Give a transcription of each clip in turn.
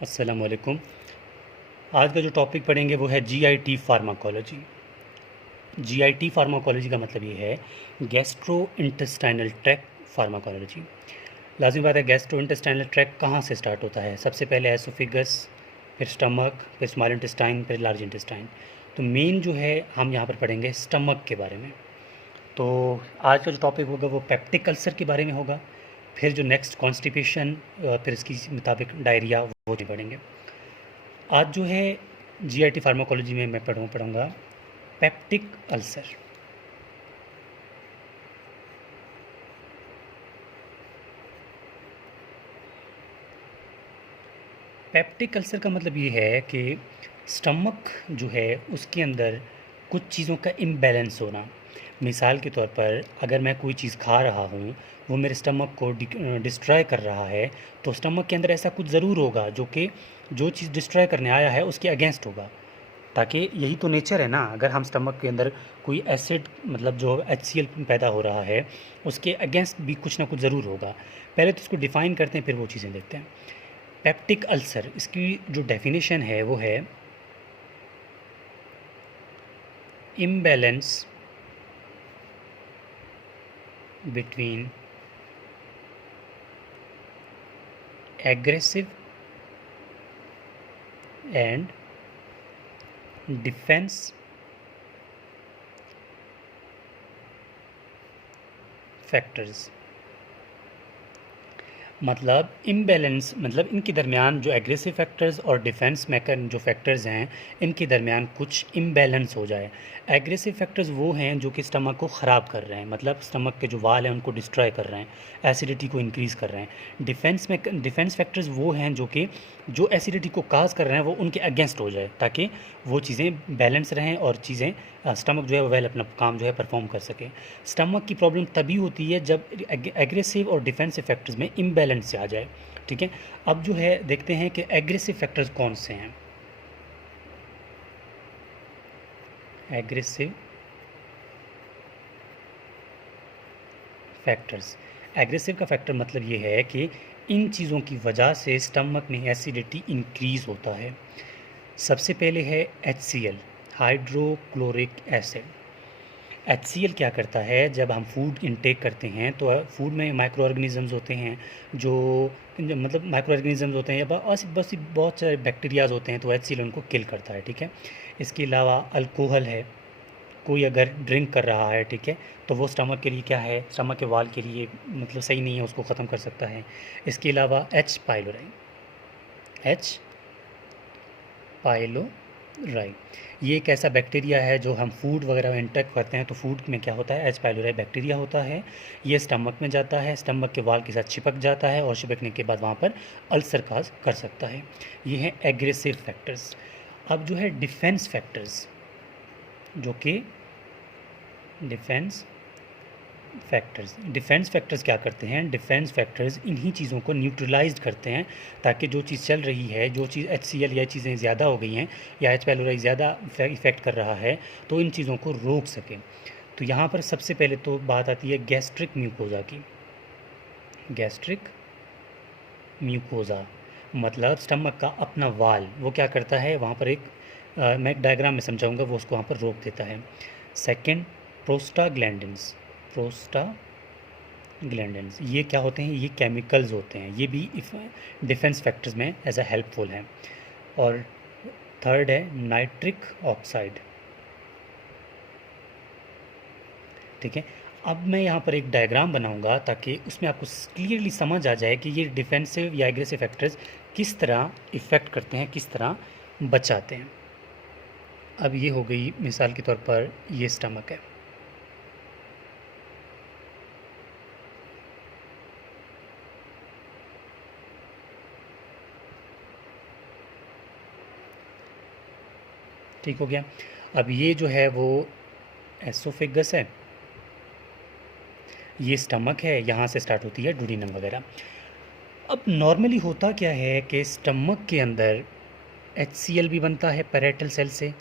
अस्सलाम वालेकुम। आज का जो टॉपिक पढ़ेंगे वो है जीआईटी फार्माकोलॉजी। जीआईटी फार्माकोलॉजी का मतलब ये है गैस्ट्रो इंटेस्टाइनल ट्रैक्ट फार्माकोलॉजी। लाज़मी बात है, गैस्ट्रो इंटेस्टाइनल ट्रैक्ट कहाँ से स्टार्ट होता है? सबसे पहले एसोफिगस, फिर स्टमक, फिर स्मॉल इंटेस्टाइन, फिर लार्ज इंटेस्टाइन। तो मेन जो है हम यहाँ पर पढ़ेंगे स्टमक के बारे में। तो आज का जो टॉपिक होगा वो पेप्टिक अल्सर के बारे में होगा। फिर जो नेक्स्ट कॉन्स्टिपेशन, फिर इसकी मुताबिक डायरिया, वो नहीं पढ़ेंगे। आज जो है जीआईटी फार्माकोलॉजी में मैं पढ़ूँगा पेप्टिक अल्सर। पेप्टिक अल्सर का मतलब ये है कि स्टमक जो है उसके अंदर कुछ चीज़ों का इम्बैलेंस होना। मिसाल के तौर पर अगर मैं कोई चीज़ खा रहा हूँ, वो मेरे स्टमक को डिस्ट्रॉय कर रहा है, तो स्टमक के अंदर ऐसा कुछ ज़रूर होगा जो कि जो चीज़ डिस्ट्रॉय करने आया है उसके अगेंस्ट होगा। ताकि यही तो नेचर है ना, अगर हम स्टमक के अंदर कोई एसिड मतलब जो HCl पैदा हो रहा है उसके अगेंस्ट भी कुछ ना कुछ ज़रूर होगा। पहले तो इसको डिफ़ाइन करते हैं, फिर वो चीज़ें देखते हैं। पेप्टिक अल्सर, इसकी जो डेफिनेशन है वो है imbalance between aggressive and defence factors. मतलब इम्बैलेंस मतलब इनके दरमियान जो एग्रेसिव फैक्टर्स और डिफेंस मैकर जो फैक्टर्स हैं, इनके दरमियान कुछ इम्बैलेंस हो जाए। एग्रेसिव फैक्टर्स वो हैं जो कि स्टमक को ख़राब कर रहे हैं, मतलब स्टमक के जो वाल हैं उनको डिस्ट्रॉय कर रहे हैं, एसिडिटी को इंक्रीज़ कर रहे हैं। डिफेंस फैक्टर्स वो हैं जो कि जो एसिडिटी को काज कर रहे हैं वो उनके अगेंस्ट हो जाए, ताकि वो चीज़ें बैलेंस रहें और चीज़ें स्टमक जो है वो वेल अपना काम जो है परफॉर्म कर सके। स्टमक की प्रॉब्लम तभी होती है जब एग्रेसिव और डिफेंसिव फैक्टर्स में इम्बैलेंस से आ जाए। ठीक है, अब जो है देखते हैं कि एग्रेसिव फैक्टर्स कौन से हैं। एग्रेसिव फैक्टर्स, एग्रेसिव का फैक्टर मतलब ये है कि इन चीज़ों की वजह से स्टमक में एसिडिटी इंक्रीज़ होता है। सबसे पहले है HCl, हाइड्रोक्लोरिक एसिड। HCl क्या करता है, जब हम फूड इनटेक करते हैं तो फूड में माइक्रो ऑर्गेनिज़म्स होते हैं मतलब माइक्रो ऑर्गेनिज़म्स होते हैं या बस बहुत सारे बैक्टीरियाज होते हैं, तो HCl उनको किल करता है। ठीक है, इसके अलावा अल्कोहल है, कोई अगर ड्रिंक कर रहा है, ठीक है, तो वो स्टमक के लिए क्या है, स्टमक के वाल के लिए मतलब सही नहीं है, उसको ख़त्म कर सकता है। इसके अलावा H पाइलोराई, ये एक ऐसा बैक्टीरिया है जो हम फूड वगैरह में इंटेक करते हैं, तो फूड में क्या होता है, H पाइलोराई बैक्टीरिया होता है। ये स्टमक में जाता है, स्टमक के वाल के साथ चिपक जाता है और चिपकने के बाद वहाँ पर अल्सर काज कर सकता है। ये है एग्रेसिव फैक्टर्स। अब जो है डिफेंस फैक्टर्स, जो कि डिफेंस फैक्टर्स क्या करते हैं, डिफेंस फैक्टर्स इन्हीं चीज़ों को न्यूट्रलाइज करते हैं, ताकि जो चीज़ चल रही है, जो चीज़ HCl या चीज़ें ज़्यादा हो गई हैं या H पाइलोराई ज़्यादा इफ़ेक्ट कर रहा है, तो इन चीज़ों को रोक सकें। तो यहाँ पर सबसे पहले तो बात आती है गैस्ट्रिक म्यूकोज़ा की। गैस्ट्रिक म्यूकोज़ा मतलब स्टमक का अपना वाल, वो क्या करता है, वहाँ पर एक मैं एक डायग्राम में समझाऊंगा, वो उसको वहाँ पर रोक देता है। सेकंड, प्रोस्टाग्लैंडिन्स, ये क्या होते हैं, ये केमिकल्स होते हैं, ये भी डिफेंस फैक्टर्स में एज अ हेल्पफुल हैं। और थर्ड है नाइट्रिक ऑक्साइड। ठीक है, अब मैं यहाँ पर एक डायग्राम बनाऊंगा ताकि उसमें आपको क्लियरली समझ आ जाए कि ये डिफेंसिव या एग्रेसिव फैक्टर्स किस तरह इफ़ेक्ट करते हैं, किस तरह बचाते हैं। अब ये हो गई मिसाल के तौर पर ये स्टमक है। ठीक हो गया। अब ये जो है वो एसोफेगस है, ये स्टमक है, यहाँ से स्टार्ट होती है डुोडेनम वगैरह। अब नॉर्मली होता क्या है कि स्टमक के अंदर HCl भी बनता है पैरेटल सेल से,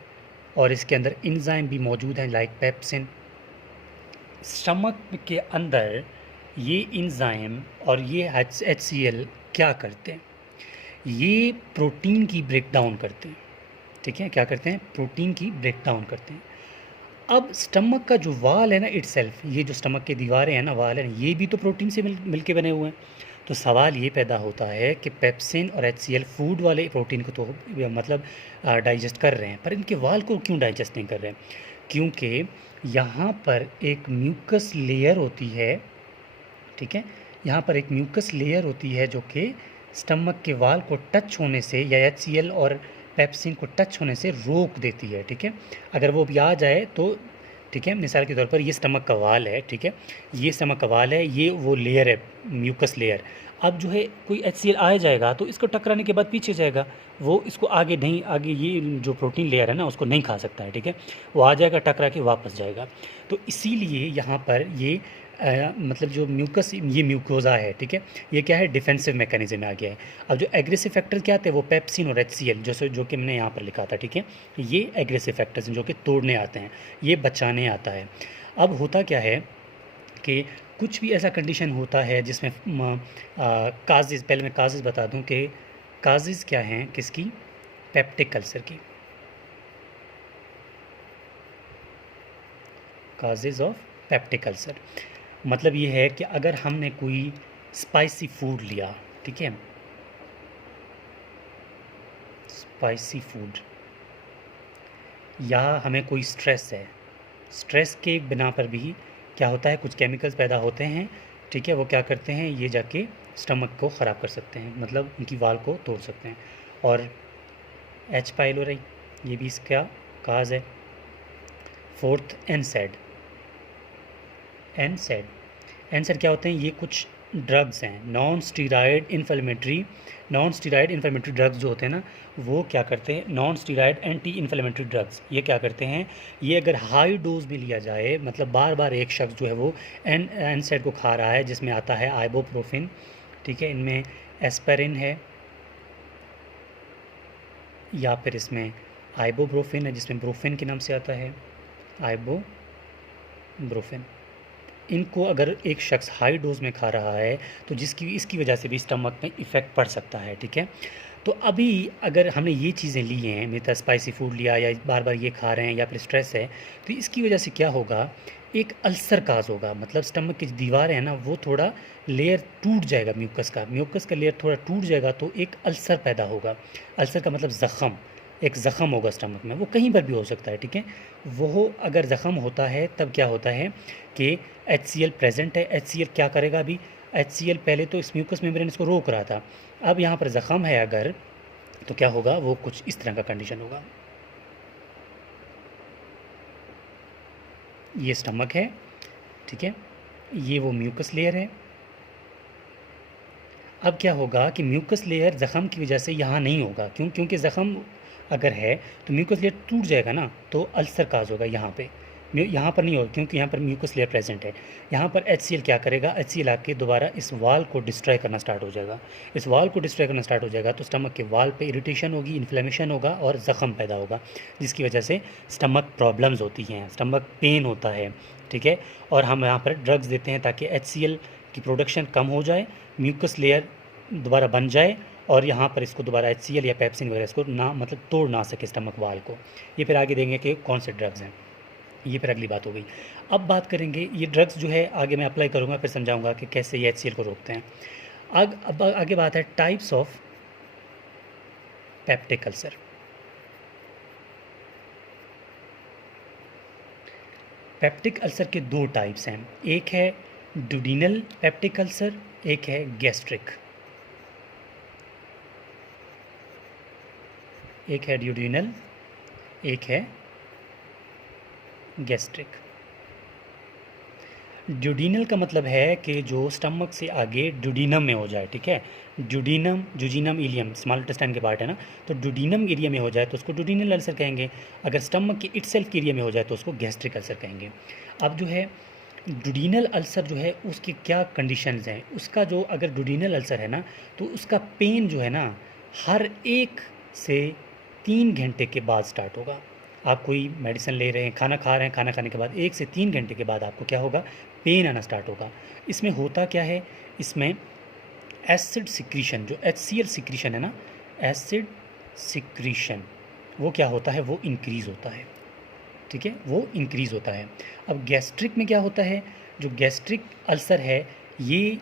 और इसके अंदर इंजाइम भी मौजूद हैं लाइक पेप्सिन। स्टमक के अंदर ये इंजाइम और ये HCl क्या करते हैं, ये प्रोटीन की ब्रेक डाउन करते हैं, ठीक है, क्या करते हैं, प्रोटीन की ब्रेक डाउन करते हैं। अब स्टमक का जो वाल है ना इटसेल्फ, ये जो स्टमक की दीवारें हैं ना, वाल है, ये भी तो प्रोटीन से मिल के बने हुए हैं। तो सवाल ये पैदा होता है कि पेप्सिन और HCl फूड वाले प्रोटीन को तो मतलब डाइजेस्ट कर रहे हैं, पर इनके वाल को क्यों डाइजेस्ट नहीं कर रहे हैं? क्योंकि यहाँ पर एक म्यूकस लेयर होती है, ठीक है, यहाँ पर एक म्यूकस लेयर होती है जो कि स्टमक के वाल को टच होने से या HCl और पेप्सिन को टच होने से रोक देती है, ठीक है। अगर वो भी आ जाए तो, ठीक है, मिसाल के तौर पर ये स्टमक का वाल है, ठीक है, ये स्टमक का वाल है, ये वो लेयर है, म्यूकस लेयर। अब जो है कोई HCl आ जाएगा तो इसको टकराने के बाद पीछे जाएगा, वो इसको आगे नहीं, आगे ये जो प्रोटीन लेयर है ना उसको नहीं खा सकता है, ठीक है, वो आ जाएगा टकरा के वापस जाएगा। तो इसीलिए यहाँ पर ये मतलब जो म्यूकस, ये म्यूकोज़ा है, ठीक है, ये क्या है, डिफेंसिव मैकेनिज्म में आ गया है। अब जो एग्रेसिव फैक्टर क्या थे, वो पेप्सिन और HCl, जो कि मैंने यहाँ पर लिखा था, ठीक है, ये एग्रेसिव फैक्टर्स हैं जो कि तोड़ने आते हैं, ये बचाने आता है। अब होता क्या है कि कुछ भी ऐसा कंडीशन होता है जिसमें काजेज़, पहले मैं काजेज़ बता दूं कि काजेज़ क्या हैं, किसकी, पेप्टिक अल्सर की, काजेज़ ऑफ पेप्टिक अल्सर। मतलब ये है कि अगर हमने कोई स्पाइसी फूड लिया, ठीक है, स्पाइसी फूड, या हमें कोई स्ट्रेस है, स्ट्रेस के बिना पर भी क्या होता है, कुछ केमिकल्स पैदा होते हैं, ठीक है, वो क्या करते हैं, ये जाके स्टमक को ख़राब कर सकते हैं, मतलब उनकी वाल को तोड़ सकते हैं। और H. पाइलोरी, ये भी इसका काज है। फोर्थ एनसेड, एनसेड क्या होते हैं, ये कुछ ड्रग्स हैं, नॉन स्टीरॉयड इन्फ्लेमेटरी ड्रग्स जो होते हैं ना, वो क्या करते हैं, non steroid anti inflammatory drugs, ये क्या करते हैं, ये अगर हाई डोज में लिया जाए, मतलब बार बार एक शख्स जो है वो एनसेड को खा रहा है, जिसमें आता है आइबोप्रोफिन, ठीक है, इनमें एस्पिरिन है, या फिर इसमें आइबोप्रोफिन है जिसमें ब्रोफिन के नाम से आता है, आइबोब्रोफिन। इनको अगर एक शख्स हाई डोज में खा रहा है तो इसकी वजह से भी स्टमक में इफ़ेक्ट पड़ सकता है, ठीक है। तो अभी अगर हमने ये चीज़ें ली हैं, मतलब स्पाइसी फूड लिया या बार बार ये खा रहे हैं या फिर स्ट्रेस है, तो इसकी वजह से क्या होगा, एक अल्सर काज होगा, मतलब स्टमक की जो दीवार है ना वो थोड़ा लेयर टूट जाएगा, म्यूकस का लेयर थोड़ा टूट जाएगा, तो एक अल्सर पैदा होगा। अल्सर का मतलब ज़ख़म, एक ज़ख़म होगा स्टमक में, वो कहीं पर भी हो सकता है, ठीक है। वो अगर ज़ख़म होता है तब क्या होता है कि HCl प्रेजेंट है, HCl क्या करेगा, अभी HCl पहले तो इस म्यूकस मेम्ब्रेन इसको रोक रहा था, अब यहाँ पर ज़ख़म है अगर, तो क्या होगा, वो कुछ इस तरह का कंडीशन होगा। ये स्टमक है, ठीक है, ये वो म्यूकस लेयर है। अब क्या होगा कि म्यूकस लेयर ज़ख़म की वजह से यहाँ नहीं होगा, क्योंकि ज़ख़म अगर है तो म्यूकस लेयर टूट जाएगा ना, तो अल्सर काज होगा यहाँ पे, यहाँ पर नहीं होगा क्योंकि यहाँ पर म्यूकस लेयर प्रेजेंट है। यहाँ पर HCl क्या करेगा, HCl आके दोबारा इस वाल को डिस्ट्रॉय करना स्टार्ट हो जाएगा, इस वाल को डिस्ट्रॉय करना स्टार्ट हो जाएगा, तो स्टमक के वाल पे इरिटेशन होगी, इन्फ्लेमेशन होगा और ज़ख़म पैदा होगा, जिसकी वजह से स्टमक प्रॉब्लम्स होती हैं, स्टमक पेन होता है, ठीक है। और हम यहाँ पर ड्रग्स देते हैं ताकि HCl की प्रोडक्शन कम हो जाए, म्यूकस लेयर दोबारा बन जाए, और यहाँ पर इसको दोबारा HCl या पेप्सिन वगैरह इसको ना, मतलब तोड़ ना सके स्टमक वाल को। ये फिर आगे देंगे कि कौन से ड्रग्स हैं, ये फिर अगली बात हो गई। अब बात करेंगे ये ड्रग्स जो है, आगे मैं अप्लाई करूँगा, फिर समझाऊंगा कि कैसे ये HCl को रोकते हैं। अब आगे बात है types of peptic ulcer. Peptic ulcer के दो टाइप्स हैं, एक है ड्यूडिनल पेप्टिक अल्सर, एक है गैस्ट्रिक। एक है ड्यूडिनल, एक है गैस्ट्रिक। ड्यूडिनल का मतलब है कि जो स्टमक से आगे ड्यूडिनम में हो जाए, ठीक है, जुजिनम इलियम स्मॉल इंटेस्टाइन के पार्ट है ना, तो ड्यूडिनम एरिया में हो जाए तो उसको ड्यूडिनल अल्सर कहेंगे, अगर स्टमक के इटसेल्फ के एरिया में हो जाए तो उसको गैस्ट्रिक अल्सर कहेंगे। अब जो है ड्यूडिनल अल्सर जो है उसकी क्या कंडीशंस हैं, उसका जो अगर ड्यूडिनल अल्सर है ना तो उसका पेन जो है ना हर 1 से 3 घंटे के बाद स्टार्ट होगा। आप कोई मेडिसिन ले रहे हैं, खाना खा रहे हैं, खाना खाने के बाद 1 से 3 घंटे के बाद आपको क्या होगा, पेन आना स्टार्ट होगा। इसमें होता क्या है, इसमें एसिड सिक्रीशन, जो HCl सिक्रीशन है ना, एसिड सिक्रीशन वो क्या होता है, वो इंक्रीज़ होता है, ठीक है, वो इंक्रीज़ होता है। अब गैस्ट्रिक में क्या होता है, जो गैस्ट्रिक अल्सर है ये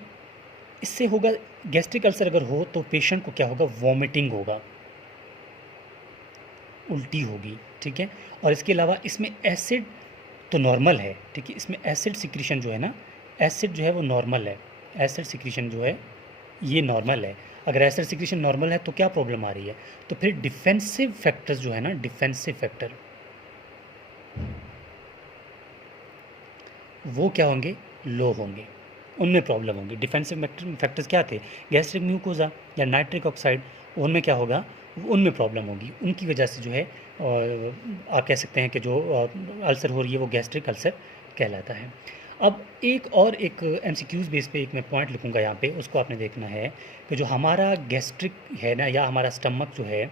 इससे होगा, गैस्ट्रिक अल्सर अगर हो तो पेशेंट को क्या होगा, वॉमिटिंग होगा, उल्टी होगी, ठीक है। और इसके अलावा इसमें एसिड तो नॉर्मल है, ठीक है, इसमें एसिड सिक्रीशन जो है ना, एसिड जो है वो नॉर्मल है, एसिड सिक्रीशन जो है ये नॉर्मल है। अगर एसिड सिक्रीशन नॉर्मल है तो क्या प्रॉब्लम आ रही है, तो फिर डिफेंसिव फैक्टर्स जो है ना, डिफेंसिव फैक्टर वो क्या होंगे, लो होंगे, उनमें प्रॉब्लम होगी। डिफेंसिव फैक्टर्स क्या थे, गैस्ट्रिक म्यूकोजा या नाइट्रिक ऑक्साइड, उनमें क्या होगा, उनमें प्रॉब्लम होगी, उनकी वजह से जो है आप कह सकते हैं कि जो अल्सर हो रही है वो गैस्ट्रिक अल्सर कहलाता है। अब एक एमसीक्यूज़ बेस पे एक मैं पॉइंट लिखूंगा यहाँ पे, उसको आपने देखना है कि जो हमारा गैस्ट्रिक है ना, या हमारा स्टमक जो है,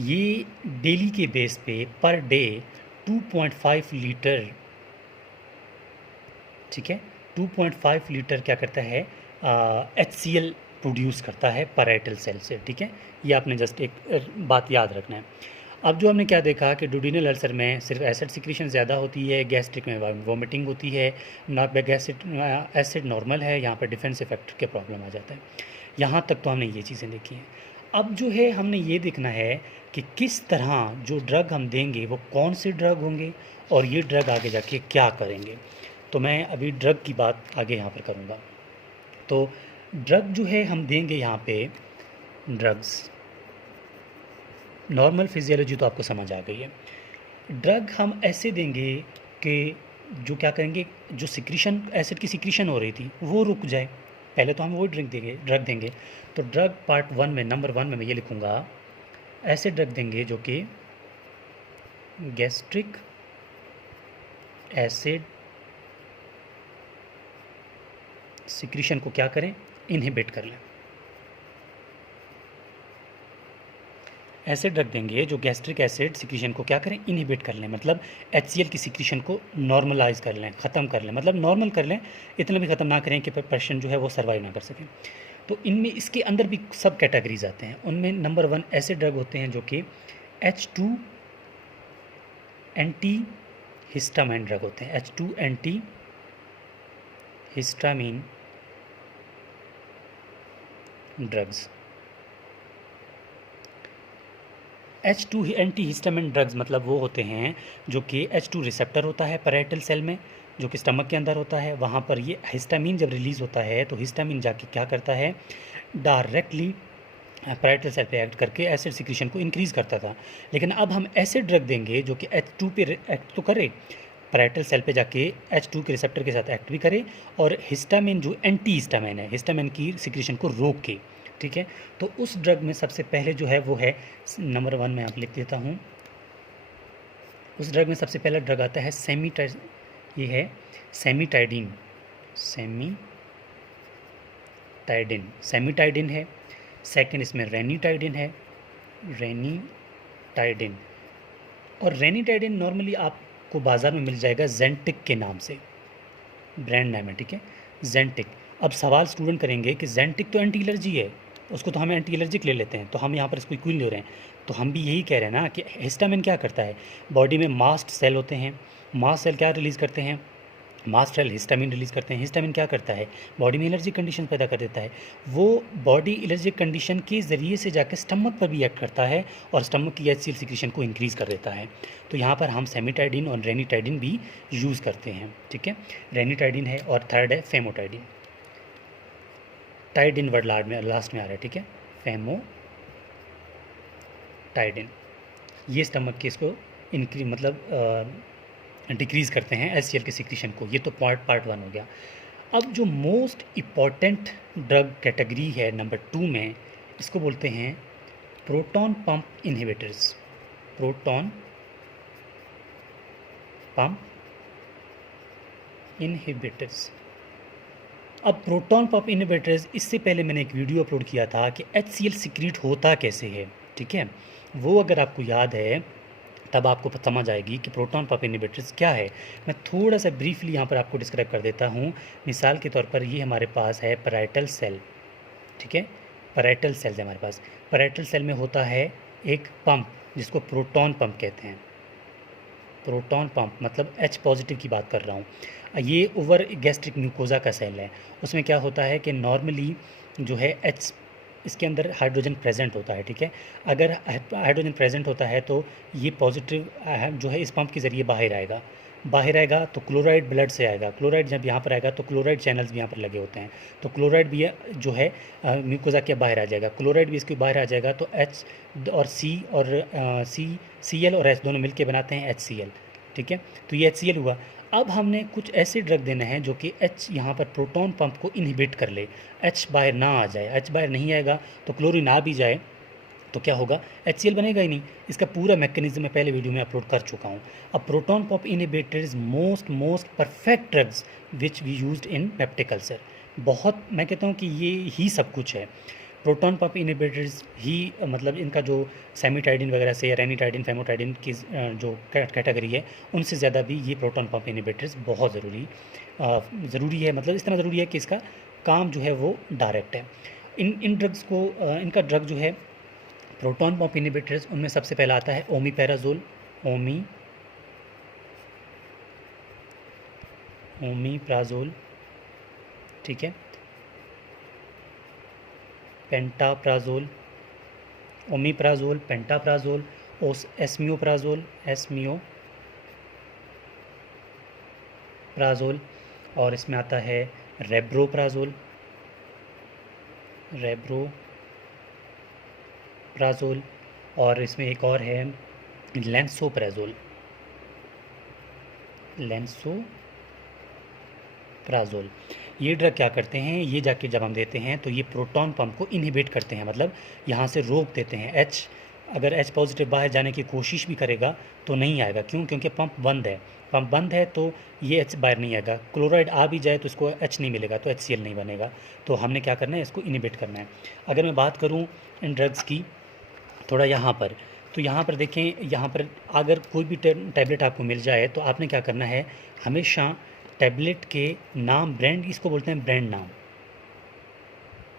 ये डेली के बेस पे पर डे 2.5 लीटर, ठीक है, 2.5 लीटर क्या करता है, HCl प्रोड्यूस करता है पैराइटल सेल से, ठीक है। ये आपने जस्ट एक बात याद रखना है। अब जो हमने क्या देखा कि डुडिनल अल्सर में सिर्फ एसिड सिक्रीशन ज़्यादा होती है, गैस्ट्रिक में वोमिटिंग होती है, ना एसिड नॉर्मल है, यहाँ पर डिफेंसिव फैक्टर के प्रॉब्लम आ जाता है। यहाँ तक तो हमने ये चीज़ें देखी हैं। अब जो है हमने ये देखना है कि किस तरह जो ड्रग हम देंगे वो कौन से ड्रग होंगे और ये ड्रग आगे जाके क्या करेंगे। तो मैं अभी ड्रग की बात आगे यहाँ पर करूँगा। तो ड्रग जो है हम देंगे यहाँ पे, ड्रग्स, नॉर्मल फिजियोलॉजी तो आपको समझ आ गई है। ड्रग हम ऐसे देंगे कि जो क्या करेंगे, जो सिक्रीशन, एसिड की सिक्रीशन हो रही थी वो रुक जाए। पहले तो हम वो ड्रग देंगे। तो ड्रग पार्ट 1 में, नंबर 1 में मैं ये लिखूँगा, ऐसे ड्रग देंगे जो कि गैस्ट्रिक एसिड सिक्रीशन को क्या करें, इनहिबिट कर लें। ऐसे ड्रग देंगे जो गैस्ट्रिक एसिड सिक्रीशन को क्या करें, इनहिबिट कर लें, मतलब HCl की सिक्रीशन को नॉर्मलाइज कर लें, ख़त्म कर लें, मतलब नॉर्मल कर लें, इतना भी ख़त्म ना करें कि पेशेंट जो है वो सर्वाइव ना कर सकें। तो इनमें, इसके अंदर भी सब कैटेगरीज आते हैं। उनमें नंबर 1 ऐसे ड्रग होते हैं जो कि H2 एंटी हिस्टामाइन ड्रग होते हैं, H2 anti histamine drugs. H2 anti histamine drugs मतलब वो होते हैं जो कि H2 रिसेप्टर होता है पैराइटल सेल में, जो कि स्टमक के अंदर होता है। वहाँ पर ये हिस्टामिन जब रिलीज़ होता है तो हिस्टामिन जाके क्या करता है, डायरेक्टली पैराइटल सेल पे एक्ट करके एसिड सिक्रीशन को इंक्रीज़ करता था। लेकिन अब हम ऐसे ड्रग देंगे जो कि H2 पे एक्ट तो करे, पैराइटल सेल पे जाके H2 के रिसेप्टर के साथ एक्ट भी करे, और हिस्टामिन जो एंटी हिस्टामिन है, हिस्टामिन की सिक्रीशन को रोक के, ठीक है। तो उस ड्रग में सबसे पहले जो है वो है, नंबर 1 में आप लिख देता हूँ, उस ड्रग में सबसे पहला ड्रग आता है ये है सेमीटाइडिन, सेमीटाइडिन है। सेकंड इसमें रेनिटाइडिन है, रेनिटाइडिन। और रेनिटाइडिन नॉर्मली आपको बाज़ार में मिल जाएगा जेंटिक के नाम से, ब्रांड नाम है, ठीक है, जेंटिक। अब सवाल स्टूडेंट करेंगे कि जेंटिक तो एंटी एलर्जी है, उसको तो हम एंटी एलर्जिक ले लेते हैं, तो हम यहाँ पर इसको क्यों ले रहे हैं। तो हम भी यही कह रहे हैं ना कि हिस्टामिन क्या करता है, बॉडी में मास्ट सेल होते हैं, मास्ट सेल क्या रिलीज़ करते हैं, मास्ट सेल हिस्टामिन रिलीज़ करते हैं। हिस्टामिन क्या करता है, बॉडी में एलर्जी कंडीशन पैदा कर देता है। वो बॉडी एलर्जिक कंडीशन के ज़रिए से जाकर स्टमक पर भी एक्ट करता है और स्टमक की HCl सिक्रीशन को इंक्रीज़ कर देता है। तो यहाँ पर हम सेमीटाइडिन और रेनिटाइडिन भी यूज़ करते हैं, ठीक है। रेनिटाइडिन है और थर्ड है फेमोटाइडिन। टाइडिन वर्ड लास्ट में आ रहा है, ठीक है, फेमोटाइडिन। ये स्टमक के इसको डिक्रीज़ करते हैं HCl के सिक्रीशन को। ये तो पार्ट 1 हो गया। अब जो मोस्ट इम्पॉर्टेंट ड्रग कैटेगरी है नंबर 2 में, इसको बोलते हैं proton pump inhibitors, proton pump inhibitors. अब प्रोटॉन पंप इनहिबिटर्स, इससे पहले मैंने एक वीडियो अपलोड किया था कि HCl सिक्रीट होता कैसे है, ठीक है। वो अगर आपको याद है तब आपको समझ आएगी कि प्रोटॉन पंप इनहिबिटर्स क्या है। मैं थोड़ा सा ब्रीफली यहाँ पर आपको डिस्क्राइब कर देता हूँ। मिसाल के तौर पर ये हमारे पास है पैराइटल सेल, ठीक है, पैराइटल सेल्स है हमारे पास। पैराइटल सेल में होता है एक पंप जिसको प्रोटॉन पंप कहते हैं। प्रोटॉन पंप मतलब H पॉजिटिव की बात कर रहा हूँ। ये ओवर गैस्ट्रिक म्यूकोजा का सेल है। उसमें क्या होता है कि नॉर्मली जो है H इसके अंदर हाइड्रोजन प्रेजेंट होता है, ठीक है। अगर हाइड्रोजन प्रेजेंट होता है तो ये पॉजिटिव जो है इस पंप के ज़रिए बाहर आएगा तो क्लोराइड ब्लड से आएगा। क्लोराइड जब यहाँ पर आएगा तो क्लोराइड चैनल्स भी यहाँ पर लगे होते हैं, तो क्लोराइड भी जो है म्यूकोजा के बाहर आ जाएगा, क्लोराइड भी इसके बाहर आ जाएगा। तो H और C और Cl और H दोनों मिलके बनाते हैं HCl, ठीक है। तो ये HCl हुआ। अब हमने कुछ ऐसे ड्रग देना है जो कि H यहाँ पर प्रोटॉन पंप को इनहिबिट कर ले, H बाहर ना आ जाए। H बाहर नहीं आएगा तो क्लोरीन आ भी जाए तो क्या होगा, HCl बनेगा ही नहीं। इसका पूरा मैकेनिज्म मैं पहले वीडियो में अपलोड कर चुका हूँ। अब proton pump inhibitors most perfect drugs which we used in peptic ulcer. बहुत, मैं कहता हूँ कि ये ही सब कुछ है। प्रोटॉन पंप इनहिबिटर्स ही मतलब इनका जो सेमीटाइडिन वगैरह से या रेनिटाइडिन फेमोटाइडिन की जो कैटेगरी है उनसे ज़्यादा भी ये प्रोटॉन पंप इनहिबिटर्स बहुत ज़रूरी है। मतलब इस तरह ज़रूरी है कि इसका काम जो है वो डायरेक्ट है। इन ड्रग्स को इनका ड्रग जो है प्रोटॉन पंप इनहिबिटर्स, उनमें सबसे पहला आता है ओमीपैराजोल, ओमीप्राजोल, ठीक है, पेंटाप्राजोल, ओमीप्राजोल, पेंटाप्राजोल, एस्मियोप्राजोल, और इसमें आता है रेब्रोप्राजोल, और इसमें एक और है लेंसोप्राजोल। ये ड्रग क्या करते हैं, ये जाके जब हम देते हैं तो ये प्रोटॉन पंप को इनहिबिट करते हैं, मतलब यहाँ से रोक देते हैं। अगर H पॉजिटिव बाहर जाने की कोशिश भी करेगा तो नहीं आएगा। क्यों? क्योंकि पंप बंद है तो ये H बाहर नहीं आएगा। क्लोराइड आ भी जाए तो इसको H नहीं मिलेगा, तो HCl नहीं बनेगा। तो हमने क्या करना है, इसको इनहिबिट करना है। अगर मैं बात करूँ इन ड्रग्स की थोड़ा यहाँ पर, तो यहाँ पर देखें, यहाँ पर अगर कोई भी टैबलेट आपको मिल जाए तो आपने क्या करना है, हमेशा टैबलेट के नाम, ब्रांड, इसको बोलते हैं ब्रांड नाम,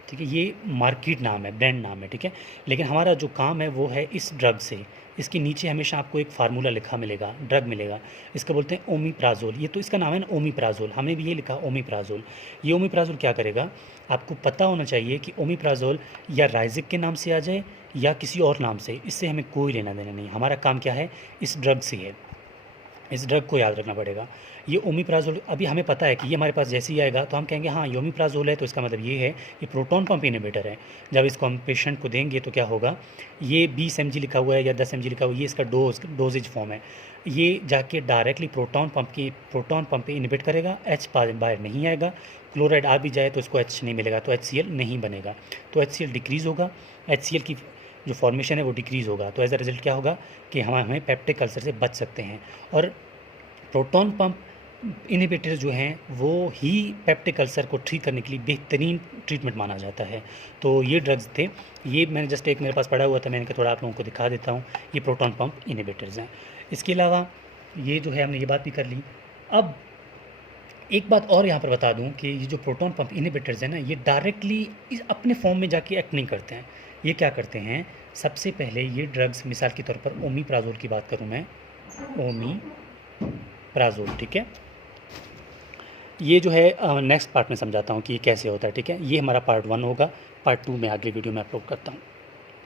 ठीक है, ये मार्केट नाम है, ब्रांड नाम है, ठीक है। लेकिन हमारा जो काम है वो है इस ड्रग से, इसके नीचे हमेशा आपको एक फार्मूला लिखा मिलेगा, ड्रग मिलेगा, इसका बोलते हैं ओमीप्राजोल। ये तो इसका नाम है ना ओमीप्राजोल, हमने भी ये लिखा ओमीप्राजोल। ये ओमीप्राजोल क्या करेगा, आपको पता होना चाहिए कि ओमीप्राजोल या राइजिक के नाम से आ जाए या किसी और नाम से, इससे हमें कोई लेना देना नहीं। हमारा काम क्या है, इस ड्रग से है, इस ड्रग को याद रखना पड़ेगा। ये ओमीप्राजोल अभी हमें पता है कि ये हमारे पास जैसे ही आएगा तो हम कहेंगे हाँ ये ओमीप्राजोल है, तो इसका मतलब ये है ये प्रोटॉन पंप इनहिबिटर है। जब इसको हम पेशेंट को देंगे तो क्या होगा, ये 20 mg लिखा हुआ है या 10 mg लिखा हुआ है, ये इसका डोजेज फॉर्म है। ये जाके डायरेक्टली प्रोटॉन पंप पे इनहिबिट करेगा, H बाहर नहीं आएगा। क्लोराइड आ भी जाए तो इसको H नहीं मिलेगा, तो HCl नहीं बनेगा, तो HCl डिक्रीज़ होगा, HCl की जो फॉर्मेशन है वो डिक्रीज़ होगा। तो एज अ रिज़ल्ट क्या होगा कि हमें पेप्टिक अल्सर से बच सकते हैं। और प्रोटॉन पंप इनहिबिटर्स जो हैं वो ही पेप्टिक अल्सर को ठीक करने के लिए बेहतरीन ट्रीटमेंट माना जाता है। तो ये ड्रग्स थे, ये मैंने जस्ट एक मेरे पास पड़ा हुआ था, मैंने कहा थोड़ा आप लोगों को दिखा देता हूँ। ये प्रोटॉन पंप इनहिबिटर्स हैं। इसके अलावा ये जो है हमने ये बात भी कर ली। अब एक बात और यहाँ पर बता दूँ कि ये जो प्रोटॉन पंप इनहिबिटर्स हैं ना, ये डायरेक्टली अपने फॉर्म में जाके एक्ट नहीं करते हैं। ये क्या करते हैं, सबसे पहले ये ड्रग्स, मिसाल के तौर पर ओमीप्राजोल की बात करूँ मैं, ओमीप्राजोल, ठीक है, ये जो है नेक्स्ट पार्ट में समझाता हूँ कि ये कैसे होता है, ठीक है। ये हमारा पार्ट 1 होगा, पार्ट 2 में अगले वीडियो में अपलोड करता हूँ।